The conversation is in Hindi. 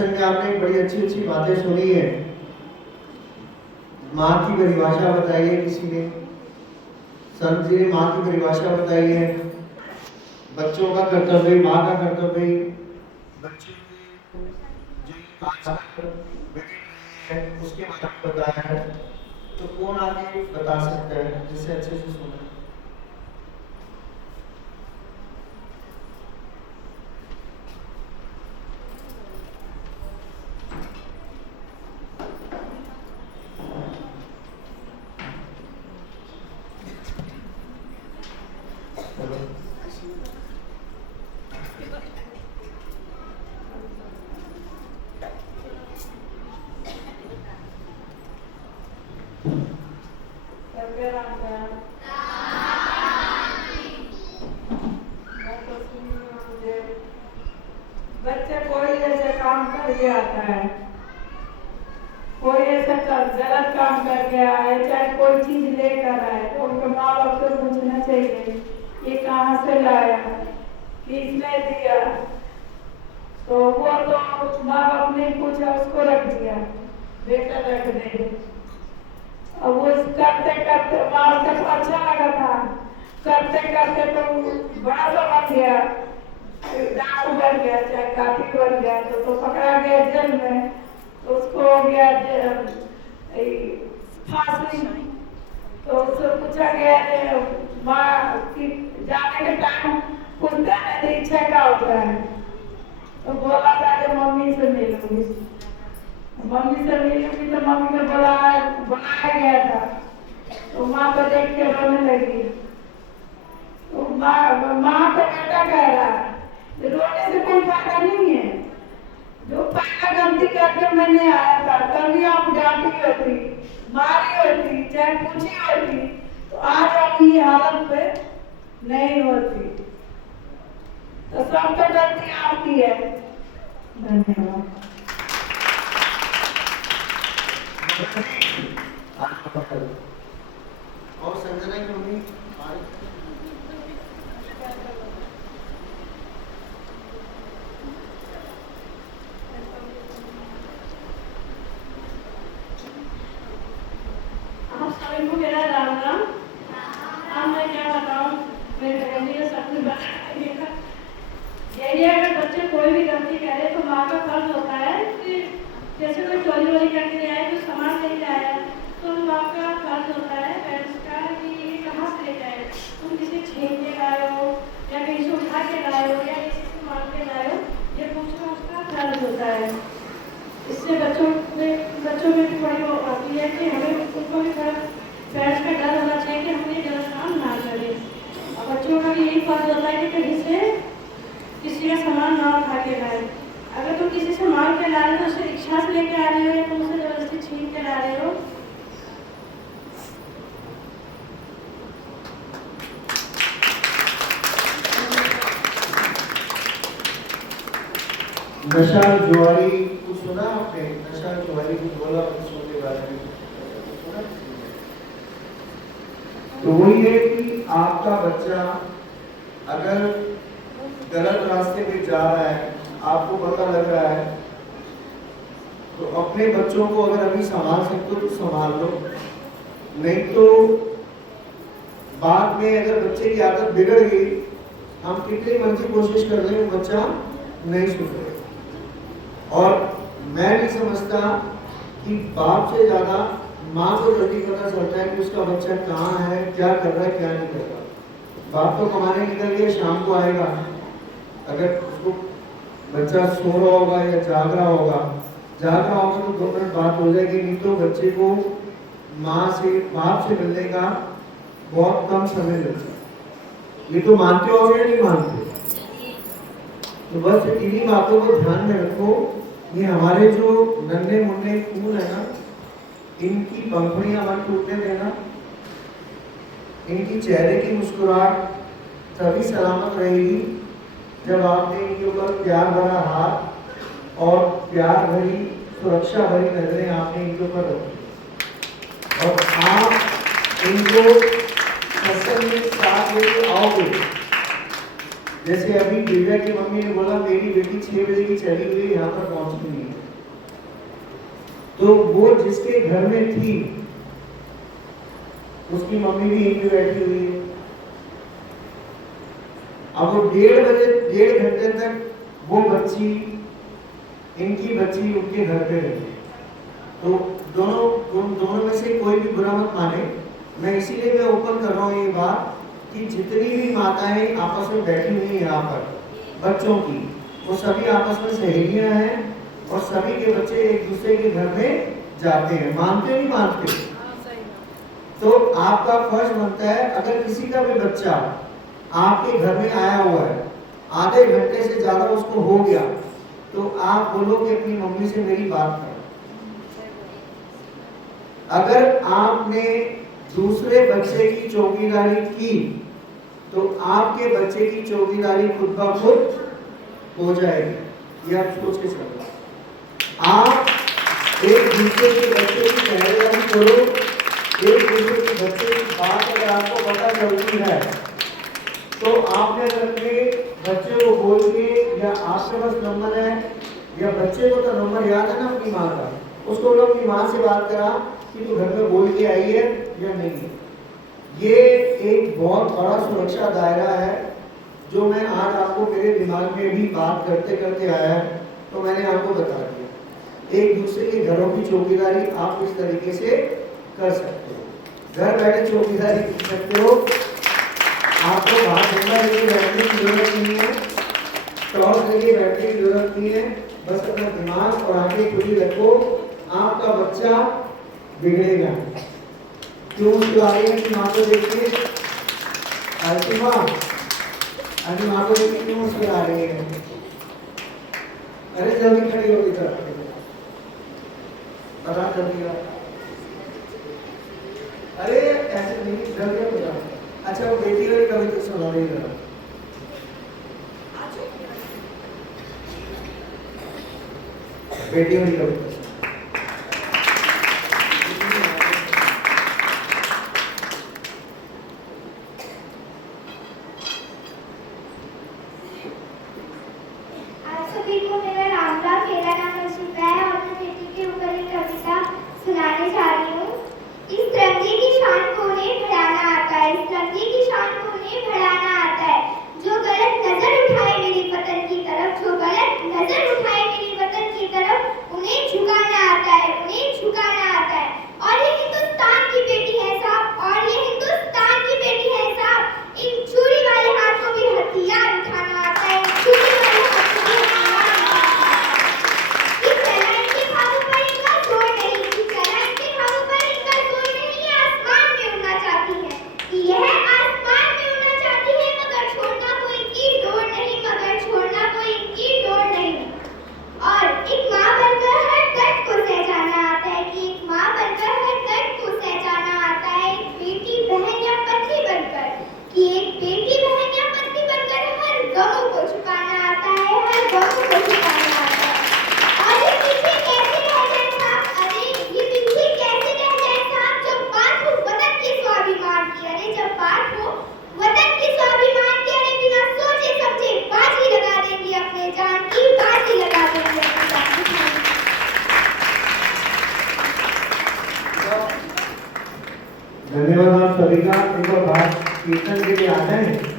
सत्संग में आपने बड़ी अच्छी अच्छी बातें सुनी है। माँ की परिभाषा बताई है किसी ने, संत जी ने माँ की परिभाषा बताई है। बच्चों का कर्तव्य, माँ का कर्तव्य, बच्चे उसके बारे में बताया है। तो कौन आगे बता सकता है जिससे अच्छे से सुना? बच्चे कोई ऐसे काम करके आता है, कोई ऐसा गलत काम करके आए, चाहे कोई चीज लेकर आए, तो उनको माँ बाप को पूछना चाहिए ये कहाँ से लाया, किसने दिया। तो वो तो माँ बाप ने पूछा, उसको रख दिया, बेटा रख दे। अब वो करते करते माँ को अच्छा लगा था, करते करते तो बड़ा सा बन गया, डाकू बन गया, चाहे काफी बन गया, तो पकड़ा गया जेल में। तो उसको हो गया फांसी। तो उससे पूछा गया माँ की जाने के टाइम पूछते हैं दीक्षा का होता है, तो बोला था कि मम्मी से मिलूंगी, मम्मी से मिलूंगी। तो मम्मी को बुलाया गया था, तो माँ को देख के रोने लगी। तो माँ को बेटा कह रहा रोने से कोई फायदा नहीं है, जो पहला गलती करके मैंने आया था तभी आप डांटी होती, मारी होती, चाहे पूछी होती, तो आज आप ये हालत पे नहीं होती। तो सबका गलती आपकी है। धन्यवाद। और संजना की मम्मी आप सभी को मेरा राम राम। अब मैं क्या बताऊं, मेरे बहनी ने सबने बताया। यही अगर बच्चे कोई भी गलती करे तो माँ का फर्ज होता है कि जैसे कोई चोरी वोरी करके ले आए, कोई सामान लेके आया, तो माँ का फर्ज होता है पेरेंट्स का कि ये कहाँ से लेके आए, तुम किसी छीन के लाए हो या कहीं से उठा के लाए हो या किसी से मांग के लाए हो, ये पूछना उसका फर्ज होता है। इससे बच्चों में भी बड़ी वो आती है कि हमें उनको भी थोड़ा पेरेंट्स का डर होना चाहिए कि हम ये गलत काम ना करें। और बच्चों का भी यही फर्ज होता है कि कहीं से किसी का सामान ना उठा के लाए। अगर तुम किसी से मांग के ला रहे हो, उसे इच्छा से लेके आ रहे हो या तुम उसे जबरदस्ती छीन के ला रहे हो, नशा जुआरी कुछ सुना आपने? नशा जुआरी कुछ बोला उसके बारे में सुना? तो वही है कि आपका बच्चा अगर गलत रास्ते पे जा रहा है, आपको पता लग रहा है, तो अपने बच्चों को अगर अभी संभाल सकते हो तो संभाल लो, नहीं तो बाद में अगर बच्चे की आदत बिगड़ गई, हम कितनी मर्जी कोशिश कर रहे हैं, बच्चा नहीं सुधरेगा। और मैं नहीं समझता कि बाप से ज्यादा माँ को जल्दी पता चलता है कि उसका बच्चा कहाँ है, क्या कर रहा है, क्या नहीं कर रहा। बाप तो कमाने निकल गया, शाम को आएगा, अगर उसको बच्चा सो रहा होगा या जाग रहा होगा तो 2 मिनट बात हो जाएगी, नहीं तो बच्चे को माँ से बाप से मिलने का बहुत कम समय लगता है। ये तो मानते हो या नहीं मानते? तो बस इन्हीं बातों को ध्यान में रखो। ये हमारे जो नन्हे मुन्ने फूल है ना, इनकी पंखुड़ियां मत टूटने देना, इनकी चेहरे की मुस्कुराहट तभी सलामत रहेगी जब आपने इनके ऊपर प्यार भरा हाथ और प्यार भरी सुरक्षा भरी नजरें आपने इनके ऊपर रखी और आप इनको सत्संग में साथ लेके आओगे जैसे अभी दिव्या की मम्मी ने बोला मेरी बेटी 6 बजे की चली हुई यहाँ पर पहुंच गई है, तो वो जिसके घर में थी उसकी मम्मी भी यहीं पे बैठी हुई है। अब वो 1.5 घंटे तक वो बच्ची, इनकी बच्ची उनके घर पे रही। तो दोनों में से कोई भी बुरा मत माने, मैं इसीलिए मैं ओपन कर रहा हूँ ये बात कि जितनी भी माताएं आपस में बैठी हुई हैं यहाँ पर बच्चों की, वो सभी आपस में सहेलियां हैं और सभी के बच्चे एक दूसरे के घर में जाते हैं। मानते नहीं मानते? तो आपका फर्ज बनता है, अगर किसी का भी बच्चा आपके घर में आया हुआ है, आधे घंटे से ज्यादा उसको हो गया, तो आप बोलो कि अपनी मम्मी से मेरी बात करो। अगर आपने दूसरे बच्चे की चौकीदारी की तो आपके बच्चे की चौकीदारी खुद ब खुद हो जाएगी। ये आप सोच के चलो। आप एक दूसरे के बच्चे की पहरेदारी करो। एक दूसरे के बच्चे की बात अगर आपको पता चलती है तो आपने अपने बच्चे को बोल के, या आपके पास नंबर है या बच्चे को तो नंबर याद है ना अपनी माँ का, उसको बोलो अपनी माँ से बात करा कि तू घर में बोल के आई है या नहीं। ये एक बहुत बड़ा सुरक्षा दायरा है जो मैं आज आपको मेरे दिमाग में भी बात करते करते आया है, तो मैंने आपको बता दिया। एक दूसरे के घरों की चौकीदारी आप इस तरीके से कर सकते हो, घर बैठे चौकीदारी कर सकते हो। आपको बाहर झंडा लेके बैठने की जरूरत नहीं है, टॉर्च लेके बैठने की जरूरत नहीं है, बस अपना दिमाग और आंखें खुली रखो। आपका बच्चा बिगड़ेगा। क्यों मुस्कुरा रही है? माँ को देख के माँ को देख के क्यों मुस्कुरा रही है? अरे जल्दी खड़ी होगी तरफ पता चल गया। अरे ऐसे नहीं, जल्दी बता। अच्छा वो बेटी वाली कविता सुना रही है, बेटी वाली कविता। सुनाने जा रही हूँ। इस तिरंगे की शान को उन्हें बढ़ाना आता है, इस तिरंगे की शान को उन्हें बढ़ाना आता है। जो गलत नजर उठाए मेरे वतन की तरफ, जो गलत नजर उठाए मेरे वतन की तरफ, उन्हें झुकाना आता है, उन्हें झुकाना आता है। और ये हिंदुस्तान की बेटी है साहब, और ये हिंदुस्तान की बेटी है साहब। इन चूड़ी वाले हाथ को भी हथियार उठाना आता है, चूड़ी वाले हाथ को भी हथियार उठाना आता है। इस लड़ाई के खाबों पर इनका जोर नहीं, यह आसमान में उड़ना चाहती है मगर छोड़ना कोई इनकी डोर नहीं, मगर छोड़ना कोई इनकी डोर नहीं। और एक माँ बनकर हर दर्द को सहजाना आता है, कि एक माँ बनकर हर दर्द को सहजाना आता है। एक बेटी बहन या पत्नी बनकर, कि एक बेटी बहन या पत्नी बनकर हर गमों को छुपाना आता है, हर गमों को छुपाना आता है। और ये पीछे कैसे रह जाए साहब, अरे ये पीछे कैसे रह जाए साहब, जब बात हो वतन के स्वाभिमान की, अरे जब बात हो वतन के स्वाभिमान की, अरे बिना सोचे समझे बाजी लगा देंगे अपने जान की, बाजी लगा देंगे अपने जान की। धन्यवाद आप सभी का। एक और बात कीर्तन के लिए आ जाए।